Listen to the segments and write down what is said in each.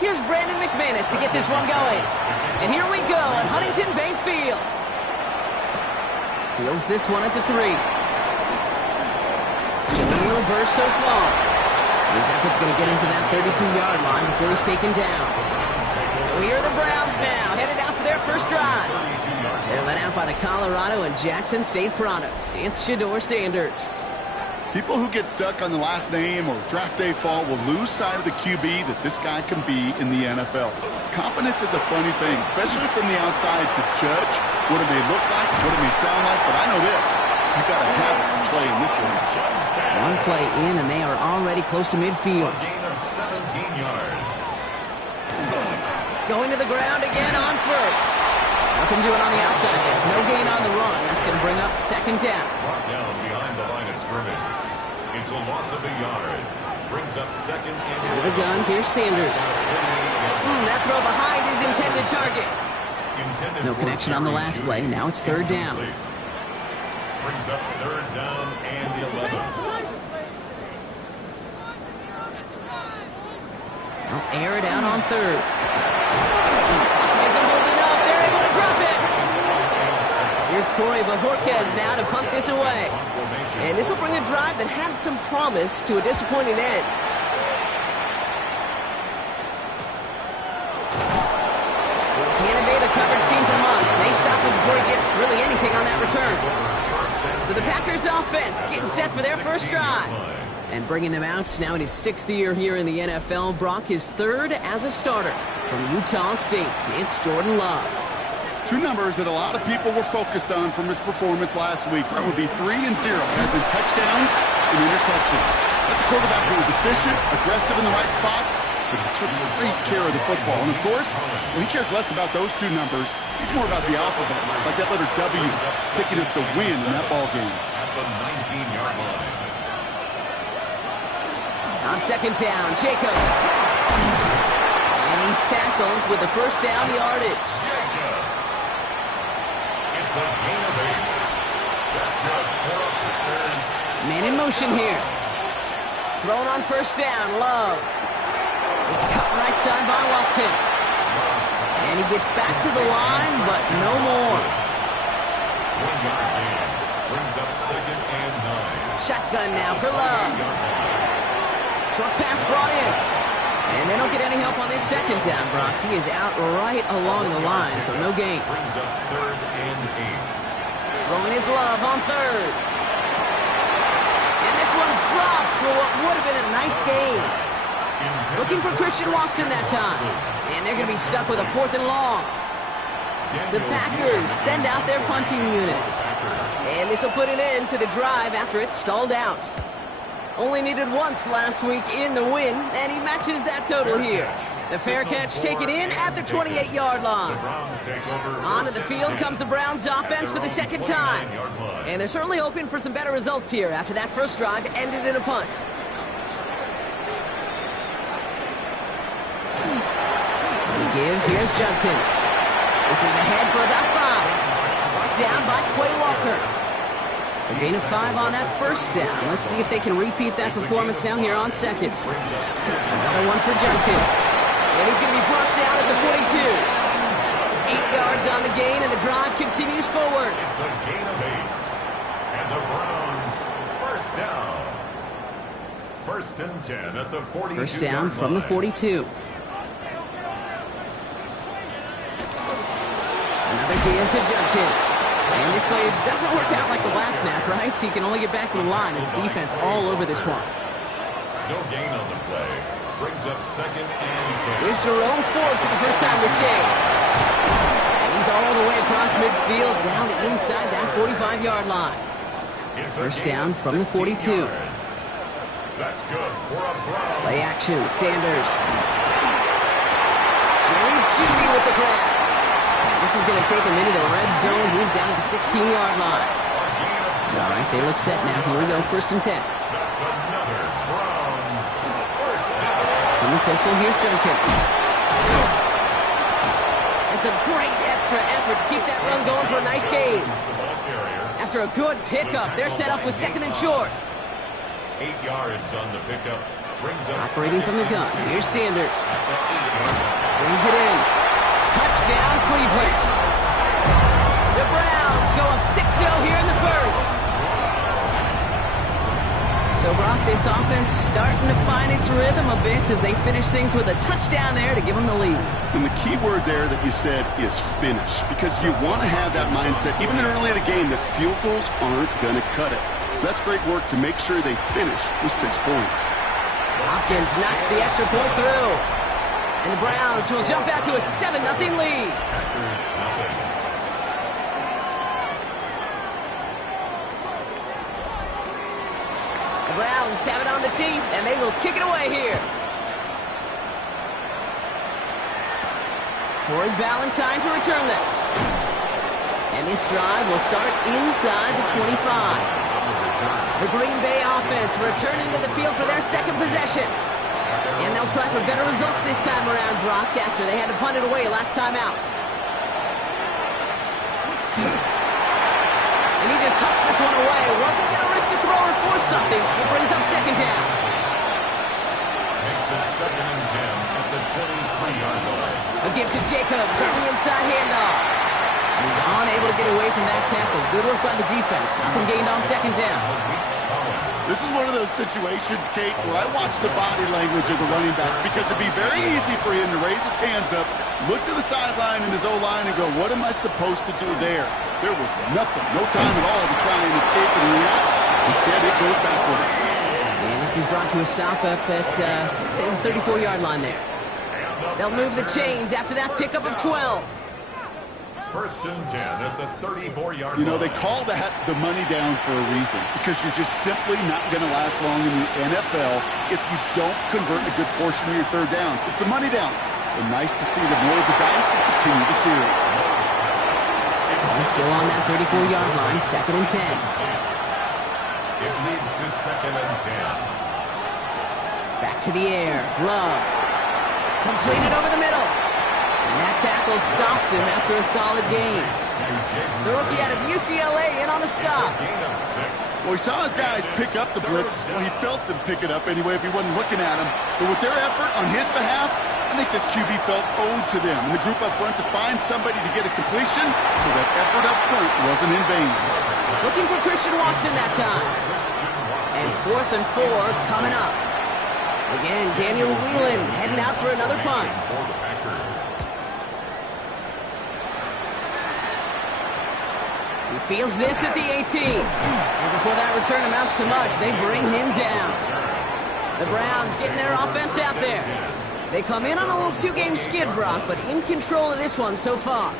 Here's Brandon McManus to get this one going. And here we go at Huntington Bank Field. Fields this one at the 3. Just a little burst so far. His effort's going to get into that 32-yard line before he's taken down. So here are the Browns now, headed out for their first drive. They're led out by the Colorado and Jackson State products. It's Shedeur Sanders. People who get stuck on the last name or draft day fall will lose sight of the QB that this guy can be in the NFL. Confidence is a funny thing, especially from the outside to judge what it may look like, what it may sound like, but I know this. You got to have it to play in this league. One play in, and they are already close to midfield. Gain of 17 yards. Going to the ground again on first. Nothing doing on the outside there. No gain on the run. That's going to bring up second down. Brought down behind the line of scrimmage. It's a loss of a yard. Brings up second and With a gun, here's Sanders. That throw behind his intended target. No connection on the last play. Now it's third down. Brings up third down and 11. They'll air it out on third. Isn't holding up. They're able to drop it. Here's Corey Bajorquez now to punt this away. And this will bring a drive that had some promise to a disappointing end. They can't evade the coverage team for much. They stop him before he gets really anything on that return. So the Packers offense getting set for their first drive. And bringing them out now in his 6th year here in the NFL. Brock is 3rd as a starter from Utah State. It's Jordan Love. Two numbers that a lot of people were focused on from his performance last week. That would be 3 and 0, as in touchdowns and interceptions. That's a quarterback who was efficient, aggressive in the right spots, but he took great care of the football. And of course, well, he cares less about those two numbers. He's more about the alphabet, like that letter W, picking up the win in that ball game. At the 19-yard line. On second down, Jacobs. And he's tackled with the first down yardage. It's a gain of 8. That's good for a Packers. Man in motion here. Thrown on first down, Love. It's cut right side by Watson. And he gets back to the line, but no more. 1-yard gain. Brings up second and 9. Shotgun now for Love. Short pass brought in. And they don't get any help on this second down, Brock. He is out right along the line, so no gain. Brings up third and 8. Throwing his Love on third. And this one's dropped for what would have been a nice gain. Looking for Christian Watson that time. And they're going to be stuck with a 4th and long. The Packers send out their punting unit. And this will put an end to the drive after it's stalled out. Only needed once last week in the win, and he matches that total here. The fair catch taken in at the 28-yard line. Onto the field comes the Browns offense for the second time. And they're certainly hoping for some better results here after that first drive ended in a punt. The give, here's Judkins. This is ahead for about 5. Brought down by Quay Walker. So gain of 5 on that first down. Let's see if they can repeat that performance now here on second. Another one for Judkins. And he's going to be brought down at the 42. 8 yards on the gain, and the drive continues forward. It's a gain of 8. And the Browns, first down. First and 10 at the 42. First down from the 42. Another give to Judkins. And this play doesn't work out like the last snap, right? So he can only get back to the line as the defense all over this one. No gain on the play. Brings up second and 10. Here's Jerome Ford for the first time this game. And he's all the way across midfield down inside that 45-yard line. First down from the 42. That's good for a Brown. Play action, Sanders. Jerry Jeudy with the grab. This is going to take him into the red zone. He's down at the 16-yard line. All right, they look set now. Here we go, first and 10. That's another Browns first down. From the pistol, here's Judkins. It's a great extra effort to keep that run going for a nice gain. After a good pickup, they're set up with second and short. 8 yards on the pickup. Operating from the gun. Here's Sanders. Brings it in. Touchdown, Cleveland. The Browns go up 6-0 here in the first. So, Brock, this offense starting to find its rhythm a bit as they finish things with a touchdown there to give them the lead. And the key word there that you said is finish, because you want to have that mindset, even early in the game, that field goals aren't going to cut it. So that's great work to make sure they finish with 6 points. Hopkins knocks the extra point through. And the Browns will jump out to a 7-0 lead. The Browns have it on the tee, and they will kick it away here. Corey Ballantyne to return this. And this drive will start inside the 25. The Green Bay offense returning to the field for their second possession. And they'll try for better results this time around, Brock, after they had to punt it away last time out. And he just hucks this one away. Wasn't going to risk a throw or force something. It brings up second down. Makes it 2nd and 10 at the 23-yard line. A give to Jacobs on the inside handoff. He's unable to get away from that tackle. Good work by the defense. Nothing gained on second down. This is one of those situations, Kate, where I watch the body language of the running back, because it'd be very easy for him to raise his hands up, look to the sideline in his O-line and go, what am I supposed to do there? There was nothing, no time at all to try and escape and react. Instead, it goes backwards. And this is brought to a stop up at, let's say, the 34-yard line there. They'll move the chains after that pickup of 12. 1st and 10 at the 34-yard line. You know, they call that the money down for a reason, because you're just simply not going to last long in the NFL if you don't convert a good portion of your third downs. It's the money down. And nice to see them roll the dice and continue the series. They're still on that 34-yard line, 2nd and 10. It leads to 2nd and 10. Back to the air. Love. Completed over the middle. And that tackle stops him after a solid gain. The rookie out of UCLA in on the stop. Well, he saw his guys pick up the blitz. Well, he felt them pick it up anyway if he wasn't looking at him. But with their effort on his behalf, I think this QB felt owed to them and the group up front to find somebody to get a completion, so that effort up front wasn't in vain. Looking for Christian Watson that time. And 4th and 4 coming up. Again, Daniel Whelan heading out for another punt. He fields this at the 18. And before that return amounts to much, they bring him down. The Browns getting their offense out there. They come in on a little 2-game skid, Brock, but in control of this one so far.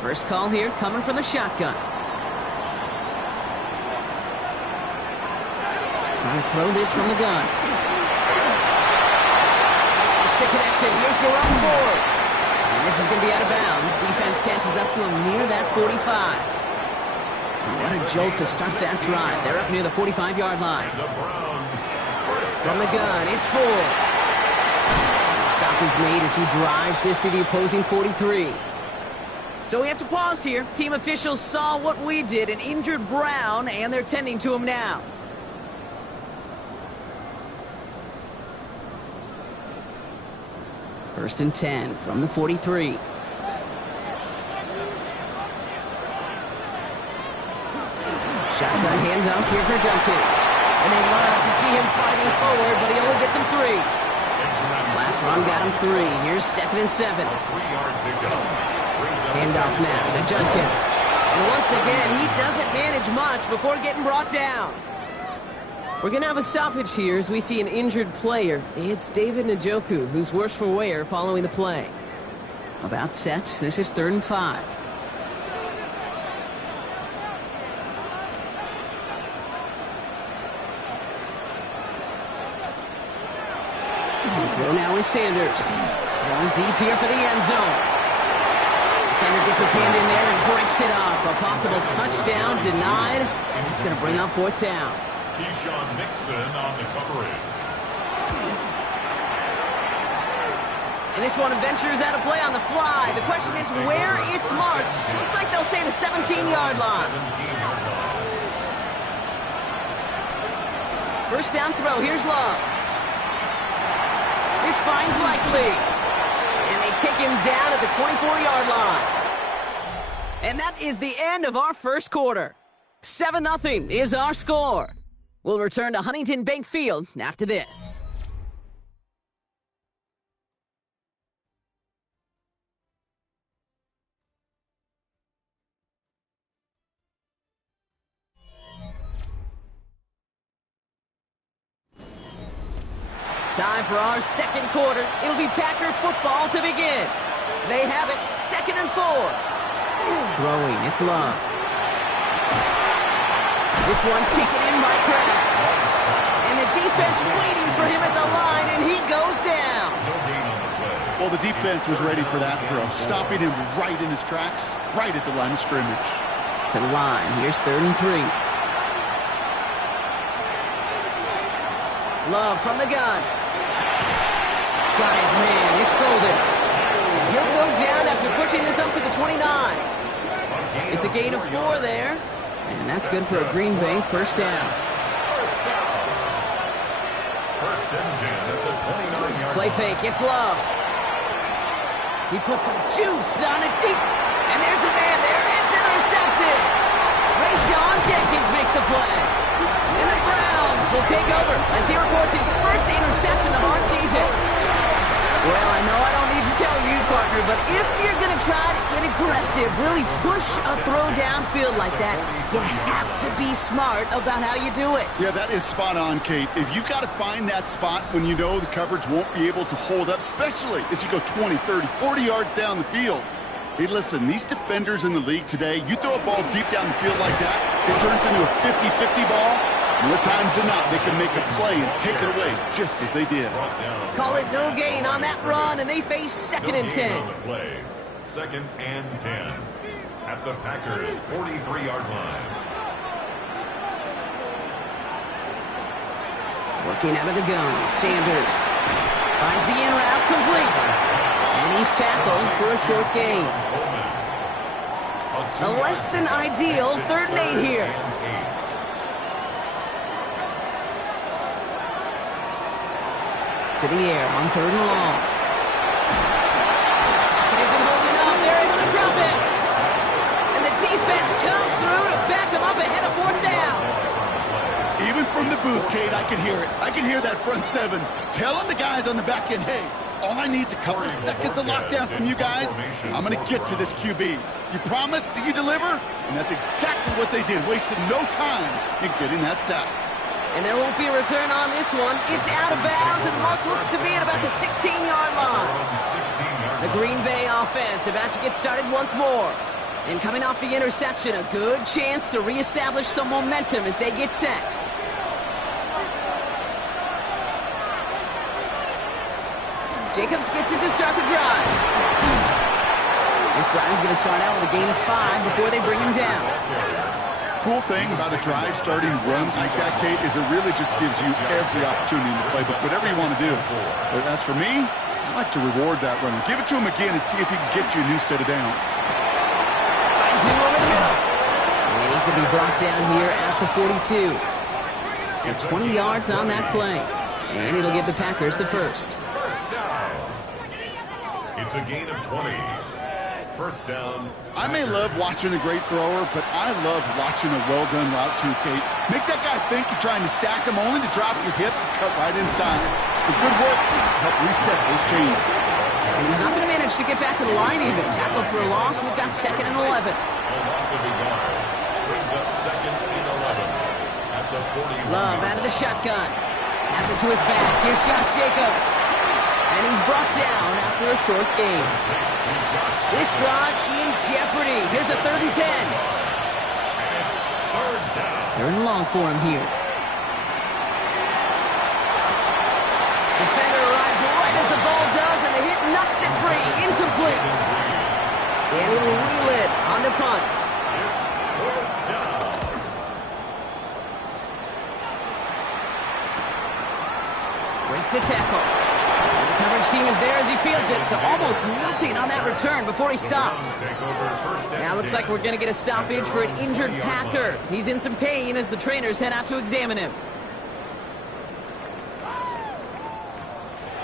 First call here coming from the shotgun. Trying to throw this from the gun. It's the connection. Here's Jerome Ford. And this is going to be out of bounds. Defense catches up to him near that 45. And what a jolt to start that drive. They're up near the 45-yard line. From the gun, it's Ford. The stop is made as he drives this to the opposing 43. So we have to pause here. Team officials saw what we did, an injured Brown, and they're tending to him now. First and 10 from the 43. Shotgun handoff here for Dunkins. And they love to see him fighting forward, but he only gets him 3. Last run got him 3. Here's 2nd and 7. Handoff now to Dunkins. And once again, he doesn't manage much before getting brought down. We're going to have a stoppage here as we see an injured player. It's David Njoku, who's worse for wear following the play. About set. This is 3rd and 5. Throw now with Sanders. Going deep here for the end zone. Defender gets his hand in there and breaks it up. A possible touchdown denied. It's going to bring up 4th down. Keyshawn Nixon on the coverage. And this one ventures out of play on the fly. The question is where it's marked. Looks like they'll say the 17-yard line. First down throw. Here's Love. This finds Likely. And they take him down at the 24-yard line. And that is the end of our first quarter. 7-0 is our score. We'll return to Huntington Bank Field after this. Time for our second quarter. It'll be Packer football to begin. They have it, 2nd and 4. Throwing, it's Love. This one taken in by Kraft. And the defense waiting for him at the line, and he goes down. Well, the defense was ready for that throw, stopping him right in his tracks, right at the line of scrimmage. To the line, here's 3rd and 3. Love from the gun. Got his man, it's Golden. He'll go down after pushing this up to the 29. It's a gain of 4 there, and that's good for a Green Bay first down. First and 10 at the 29-yard Play fake, it's Love. He puts some juice on it deep, and there's a man there, it's intercepted. Rayshon Jenkins makes the play. And the Browns will take over as he records his first interception of our season. Well, I know I don't need to tell you, partner, but if you're going to try to get aggressive, really push a throw downfield like that, you have to be smart about how you do it. Yeah, that is spot on, Kate. If you've got to find that spot when you know the coverage won't be able to hold up, especially as you go 20, 30, 40 yards down the field. Hey, listen, these defenders in the league today, you throw a ball deep down the field like that, it turns into a 50-50 ball. More times than not, they can make a play and take it away, just as they did. Call it no gain on that run, and they face 2nd and 10. On the play. 2nd and 10 at the Packers' 43-yard line. Working out of the gun, Sanders finds the in route complete. And he's tackled for a short gain. A less than ideal 3rd and 8 here. To the air on 3rd and long. It isn't holding up. They're able to drop it. And the defense comes through to back him up ahead of 4th down. Even from the booth, Kate, I can hear it. I can hear that front 7 telling the guys on the back end, hey, all I need is a couple of seconds of lockdown from you guys. I'm going to get to this QB. You promise that you deliver? And that's exactly what they did. Wasted no time in getting that sack. And there won't be a return on this one. It's out of bounds, and the mark looks to be at about the 16-yard line. The Green Bay offense about to get started once more. And coming off the interception, a good chance to reestablish some momentum as they get set. Jacobs gets it to start the drive. This drive is going to start out with a gain of 5 before they bring him down. Cool thing about a drive starting runs like that, Kate, is it really just gives you every opportunity in the playbook, whatever you want to do. But as for me, I like to reward that runner. Give it to him again and see if he can get you a new set of downs. Finds him over the middle. And he's going to be brought down here at the 42. So 20 yards on that play. And it'll give the Packers the first. First down. It's a gain of 20. First down. I may love watching a great thrower, but I love watching a well-done route too, Kate. Make that guy think you're trying to stack him only to drop your hips and cut right inside. Some good work to help reset those chains. And he's not going to manage to get back to the line even. Tackled for a loss. We've got 2nd and 11. A loss of a yard. Brings up 2nd and 11 at the 41. Love out of the shotgun. Pass it to his back. Here's Josh Jacobs. And he's brought down after a short gain. This drive in jeopardy. Here's a 3rd and 10. And it's 3rd down. 3rd and long for him here. Defender arrives right as the ball does, and the hit knocks it free. Incomplete. Daniel reel it on the punt. It's 4th down. Breaks the tackle. And the coverage team is there as he fields it, so almost nothing on that return before he stops. Now looks like we're going to get a stoppage for an injured Packer. He's in some pain as the trainers head out to examine him.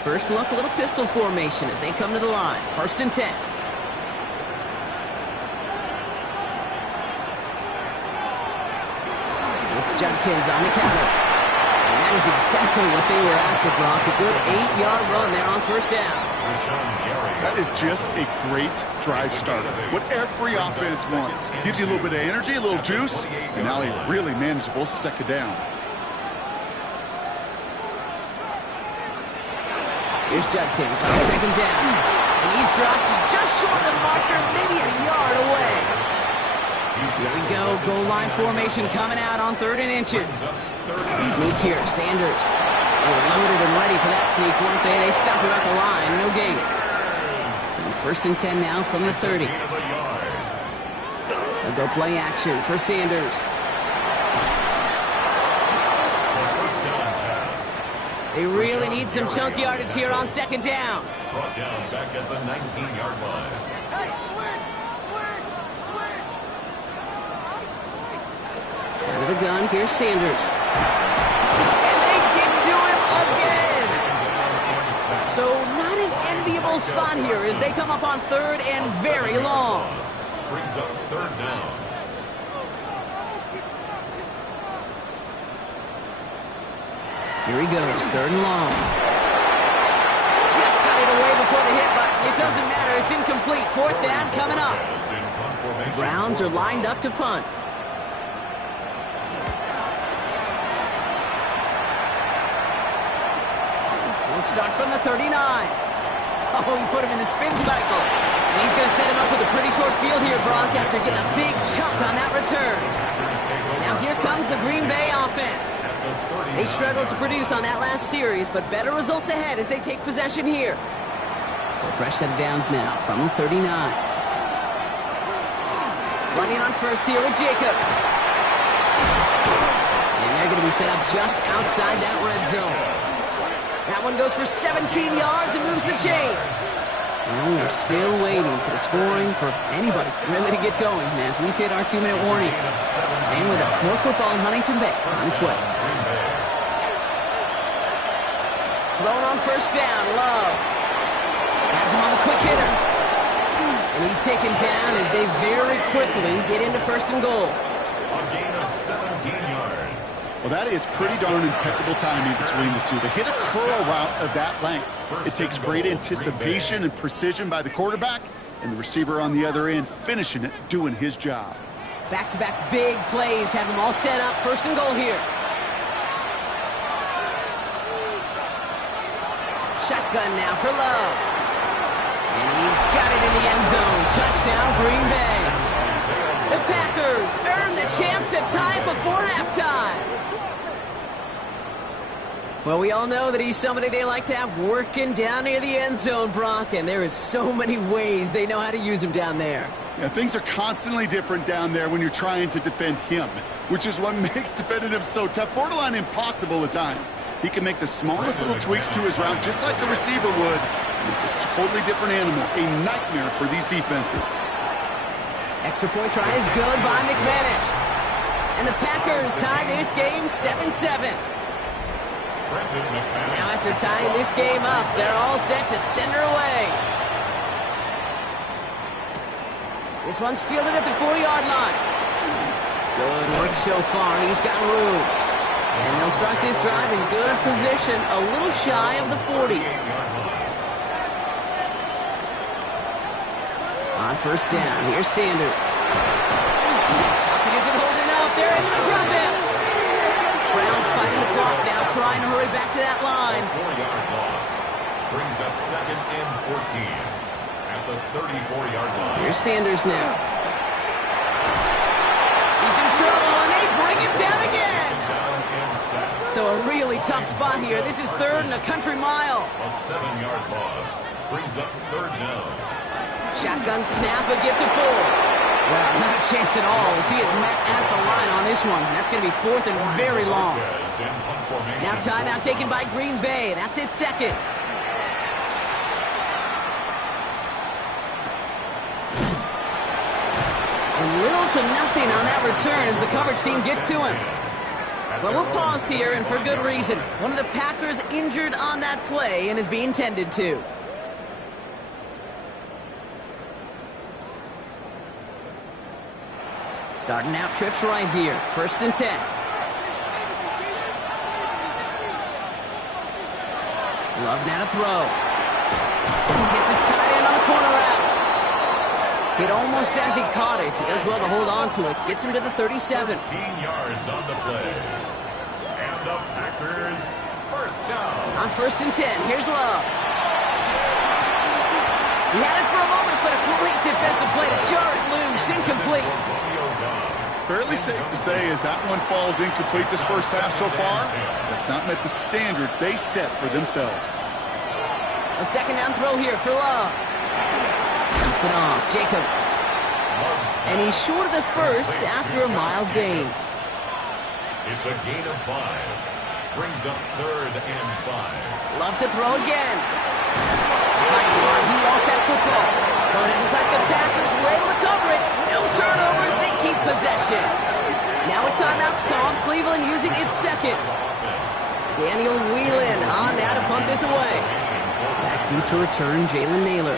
First look, a little pistol formation as they come to the line. 1st and 10. It's Judkins on the counter. And that is exactly what they were after, Brock. A good 8-yard run there on 1st down. That is just a great drive starter. What every offense wants. Gives you a little bit of energy, a little juice, and now a really manageable 2nd down. Here's Judkins on 2nd down. And he's dropped just short of the marker, maybe a yard away. Here we go. Goal line formation coming out on 3rd and inches. Sneak here. Sanders. They were loaded and ready for that sneak, weren't they? They stopped him at the line. No gain. So 1st and 10 now from the 30. They'll go play action for Sanders. They really need some chunk yardage here on 2nd down. Brought down back at the 19-yard line. Out of the gun, here's Sanders. And they get to him again. So not an enviable spot here as they come up on 3rd and very long. Brings up 3rd down. Here he goes, 3rd and long. Just got it away before the hit, but it doesn't matter. It's incomplete. 4th down coming up. The Browns are lined up to punt. We'll start from the 39. Oh, he put him in the spin cycle. And he's going to set him up with a pretty short field here, Brock, after getting a big chunk on that return. Now here comes the Green Bay offense. They struggled to produce on that last series, but better results ahead as they take possession here. So a fresh set of downs now from the 39. Running on first here with Jacobs. And they're going to be set up just outside that red zone. That one goes for 17 yards and moves the chains. Well, we're still waiting for the scoring for anybody really to get going as we've hit our 2-minute warning. And with us, more football in Huntington Bay on its way. Thrown on 1st down, Love. Has him on the quick hitter. And he's taken down as they very quickly get into 1st and goal. A gain of 17 yards. Well, that is pretty darn impeccable timing between the two. They hit a curl route of that length. It takes great anticipation and precision by the quarterback, and the receiver on the other end finishing it, doing his job. Back-to-back big plays have them all set up. 1st and goal here. Shotgun now for Love. And he's got it in the end zone. Touchdown, Green Bay. The Packers earn the chance to tie it before halftime. Well, we all know that he's somebody they like to have working down near the end zone, Brock, and there is so many ways they know how to use him down there. Yeah, things are constantly different down there when you're trying to defend him, which is what makes defending him so tough, borderline impossible at times. He can make the smallest little tweaks to his route just like a receiver would, and it's a totally different animal, a nightmare for these defenses. Extra point try is good by McManus. And the Packers tie this game 7-7. Now after tying this game up, they're all set to send her away. This one's fielded at the 4-yard line. Good work so far. He's got room. And they'll start this drive in good position, a little shy of the 40. On 1st down, here's Sanders. Pocket isn't holding up. They're able to drop it. Browns fighting the clock now, trying to hurry back to that line. 4-yard loss. Brings up 2nd and 14 at the 34-yard line. Here's Sanders now. He's in trouble, and they bring him down again. So a really tough spot here. This is 3rd and a country mile. A 7-yard loss. Brings up 3rd down. Shotgun snap, a gift to full. Well, not a chance at all as he is met at the line on this one. That's going to be 4th and very long. Now timeout taken by Green Bay. That's it, 2nd. Little to nothing on that return as the coverage team gets to him. At Well, we'll pause here, and for good reason. One of the Packers injured on that play and is being tended to. Starting out trips right here. 1st and 10. Love now to throw. Gets his tight end on the corner out. Hit almost as he caught it. He does well to hold on to it. Gets him to the 37. 15 yards on the play. And the Packers first down. On 1st and 10, here's Love. He had it for a moment, but a great defensive play to jar it loose. Incomplete. Fairly safe to say as that one falls incomplete this first half so far, that's not met the standard they set for themselves. A 2nd down throw here for Love. Jumps it off, Jacobs. And he's short of the first after a mild gain. It's a gain of 5. Brings up 3rd and 5. Love to throw again. He lost that football. But it looks like the Packers were able to cover it. No turnover. They keep possession. Now a timeout's called. Cleveland using its 2nd. Daniel Whelan on now to punt this away. Back deep to return, Jalen Naylor.